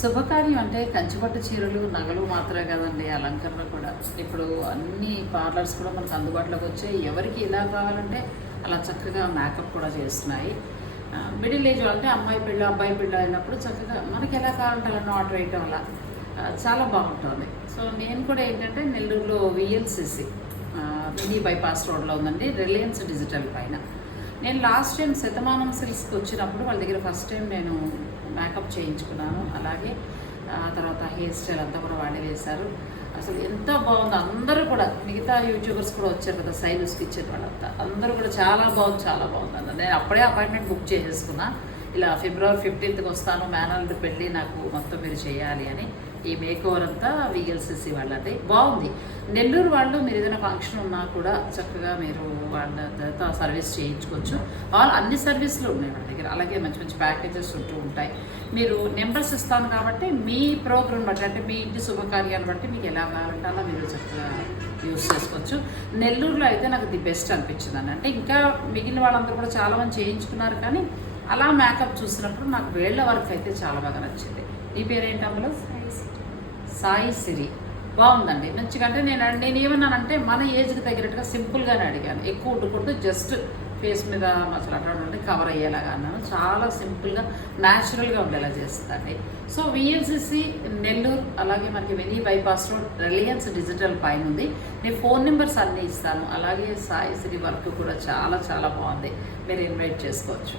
శుభకార్యం అంటే కంచిపట్టు చీరలు, నగలు మాత్రమే కదండి, అలంకరణ కూడా. ఇప్పుడు అన్ని పార్లర్స్ కూడా మనకు అందుబాటులోకి వచ్చాయి. ఎవరికి ఎలా కావాలంటే అలా చక్కగా మేకప్ కూడా చేస్తున్నాయి. మిడిల్ ఏజ్ అంటే అమ్మాయి పెళ్ళి, అబ్బాయి పెళ్ళి అయినప్పుడు చక్కగా మనకి ఎలా కావాలంటే అలా ఆర్డర్ వేయటం అలా చాలా బాగుంటుంది. సో నేను కూడా ఏంటంటే నెల్లూరులో విఎల్సిసి మినీ బైపాస్ రోడ్లో ఉందండి, రిలయన్స్ డిజిటల్ పైన. నేను లాస్ట్ టైం శతమానం సిల్క్స్కి వచ్చినప్పుడు వాళ్ళ దగ్గర ఫస్ట్ టైం నేను మేకప్ చేయించుకున్నాను. అలాగే తర్వాత హెయిర్ స్టైల్ అంతా కూడా వాళ్ళే వేశారు. అసలు ఎంత బాగుందో. అందరూ కూడా మిగతా యూట్యూబర్స్ కూడా వచ్చారు కదా, సైలూస్కి ఇచ్చారు వాళ్ళంతా, అందరూ కూడా చాలా బాగుంది అన్న. నేను అప్పుడే అపాయింట్మెంట్ బుక్ చేసేసుకున్నా. ఇలా ఫిబ్రవరి 15th వస్తాను, మేనల్డ్ పెళ్ళి, నాకు మొత్తం మీరు చేయాలి అని. ఈ మేకోవర్ అంతా విఎల్సిసి వాళ్ళది బాగుంది. నెల్లూరు వాళ్ళు మీరు ఏదైనా ఫంక్షన్ ఉన్నా కూడా చక్కగా మీరు వాళ్ళతో సర్వీస్ చేయించుకోవచ్చు. అన్ని సర్వీసులు ఉన్నాయి వాళ్ళ దగ్గర. అలాగే మంచి మంచి ప్యాకేజెస్ ఉంటూ ఉంటాయి. మీరు నెంబర్స్ ఇస్తాను కాబట్టి మీ ప్రోగ్రామ్ బట్టి, అంటే మీ ఇంటి శుభకార్యాన్ని బట్టి మీకు ఎలా కావాలంటే అలా మీరు చక్కగా యూజ్ చేసుకోవచ్చు. నెల్లూరులో అయితే నాకు ది బెస్ట్ అనిపించింది అని. అంటే ఇంకా మిగిలిన వాళ్ళందరూ కూడా చాలామంది చేయించుకున్నారు, కానీ అలా మేకప్ చూసినప్పుడు నాకు వేళ్ల వర్క్ అయితే చాలా బాగా నచ్చింది. ఈ పేరేంటి అమ్మలో? సాయి సిరి. బాగుందండి మంచిగా. అంటే నేను ఏమన్నానంటే మన ఏజ్కి తగినట్టుగా సింపుల్గానే అడిగాను, ఎక్కువ ఉడ్డుకుంటూ జస్ట్ ఫేస్ మీద అసలు అటువంటి కవర్ అయ్యేలాగా అన్నాను. చాలా సింపుల్గా న్యాచురల్గా ఉండేలా చేస్తుంది. సో విఎల్సిసి నెల్లూరు, అలాగే మనకి mini bypass road, Reliance digital పైన ఉంది. నేను ఫోన్ నెంబర్స్ అన్నీ ఇస్తాను. అలాగే సాయి సిరి వర్క్ కూడా చాలా బాగుంది, మీరు ఇన్వైట్ చేసుకోవచ్చు.